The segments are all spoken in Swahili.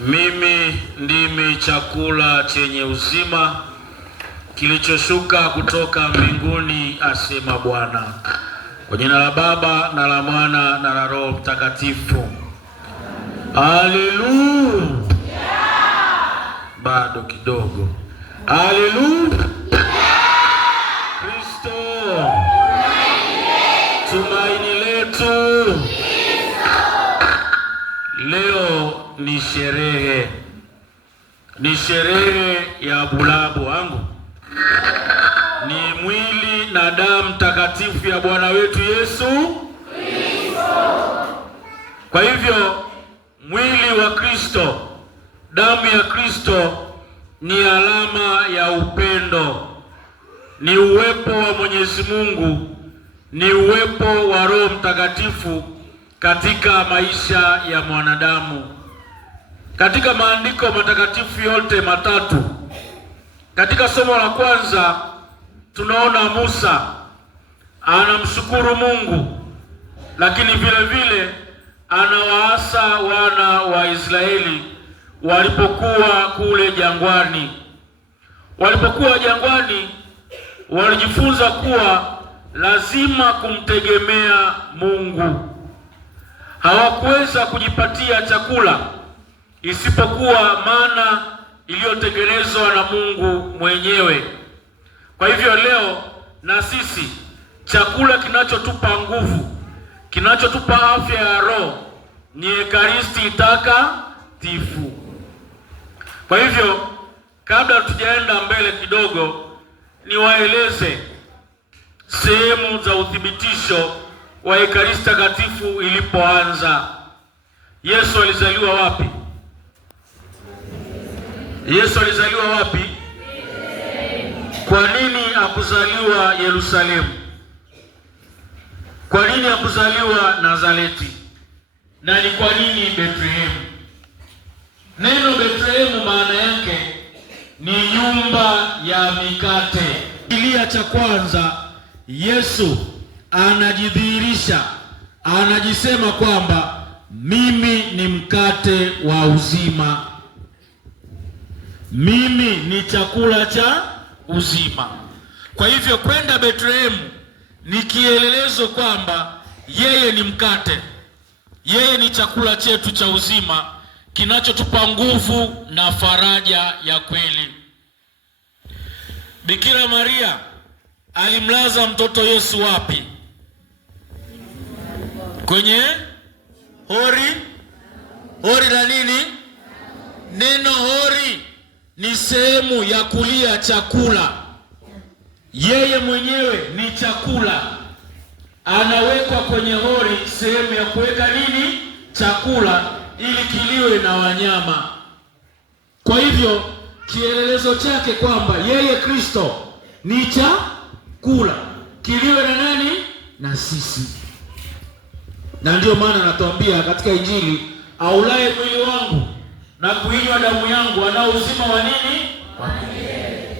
Mimi ndimi chakula chenye uzima kilichoshuka kutoka mbinguni, asema Bwana. Kwa jina la Baba na la Mwana na la Roho Mtakatifu. Haleluya. Bado kidogo. Haleluya. Kristo tumaini letu. Leo ni sherehe ya bulabu wangu. Ni mwili na damu takatifu ya Bwana wetu Yesu Kristo. Kwa hivyo mwili wa Kristo, damu ya Kristo ni alama ya upendo, ni uwepo wa Mwenyezi Mungu, ni uwepo wa Roho Mtakatifu katika maisha ya mwanadamu. Katika maandiko matakatifu yote matatu, katika somo la kwanza tunaona Musa anamshukuru Mungu, lakini vile vile anawaasa wana wa Israeli walipokuwa kule jangwani. Walipokuwa jangwani walijifunza kuwa lazima kumtegemea Mungu. Hawakuweza kujipatia chakula isipokuwa mana iliyotengenezwa na Mungu mwenyewe. Kwa hivyo leo na sisi chakula kinachotupa nguvu, kinachotupa afya ya roho ni Ekaristi Takatifu. Kwa hivyo kabla tujaenda mbele kidogo, niwaeleze sehemu za uthibitisho wa Ekaristi Takatifu ilipoanza. Yesu alizaliwa wapi? Yesu alizaliwa wapi? Kwa nini hakuzaliwa Yerusalemu? Kwa nini hakuzaliwa Nazareti? Na ni kwa nini Bethlehemu? Neno Bethlehemu maana yake ni nyumba ya mikate. Kilia cha kwanza, Yesu anajidhihirisha, anajisema kwamba mimi ni mkate wa uzima. Mimi ni chakula cha uzima. Kwa hivyo kwenda Bethlehemu ni kielelezo kwamba yeye ni mkate, yeye ni chakula chetu cha uzima kinachotupa nguvu na faraja ya kweli. Bikira Maria alimlaza mtoto Yesu wapi? Kwenye hori la nini? Neno hori ni sehemu ya kulia chakula. Yeye mwenyewe ni chakula, anawekwa kwenye hori, sehemu ya kuweka nini? Chakula, ili kiliwe na wanyama. Kwa hivyo kielelezo chake kwamba yeye Kristo ni chakula, kiliwe na nani? Na sisi. Na ndio maana anatuambia katika Injili, aulaye mwili wangu na kuinywa damu yangu anao uzima wa nini? Wa milele.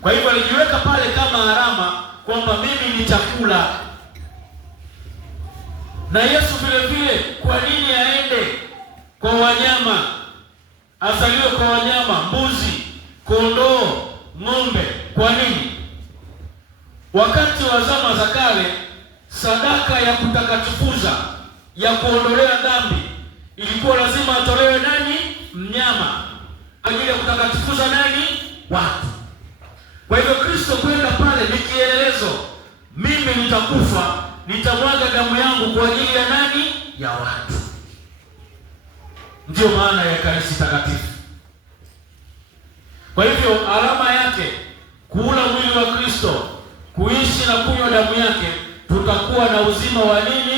Kwa hivyo alijiweka pale kama alama kwamba mimi ni chakula. Na Yesu vile vile, kwa nini aende kwa wanyama? Azaliwe kwa wanyama, mbuzi, kondoo, ng'ombe. Kwa nini? Wakati wa zama za kale, sadaka ya kutakatifuza, ya kuondolea dhambi, ilikuwa lazima atolewe nani? Mnyama, ajili ya kutakatifuza nani? Watu. Kwa hivyo Kristo kwenda pale ni kielelezo, mimi nitakufa, nitamwaga damu yangu kwa ajili ya nani? Ya watu. Ndio maana ya Ekaristi Takatifu. Kwa hivyo alama yake, kula mwili wa Kristo, kuishi na kunywa damu yake, tutakuwa na uzima wa nini?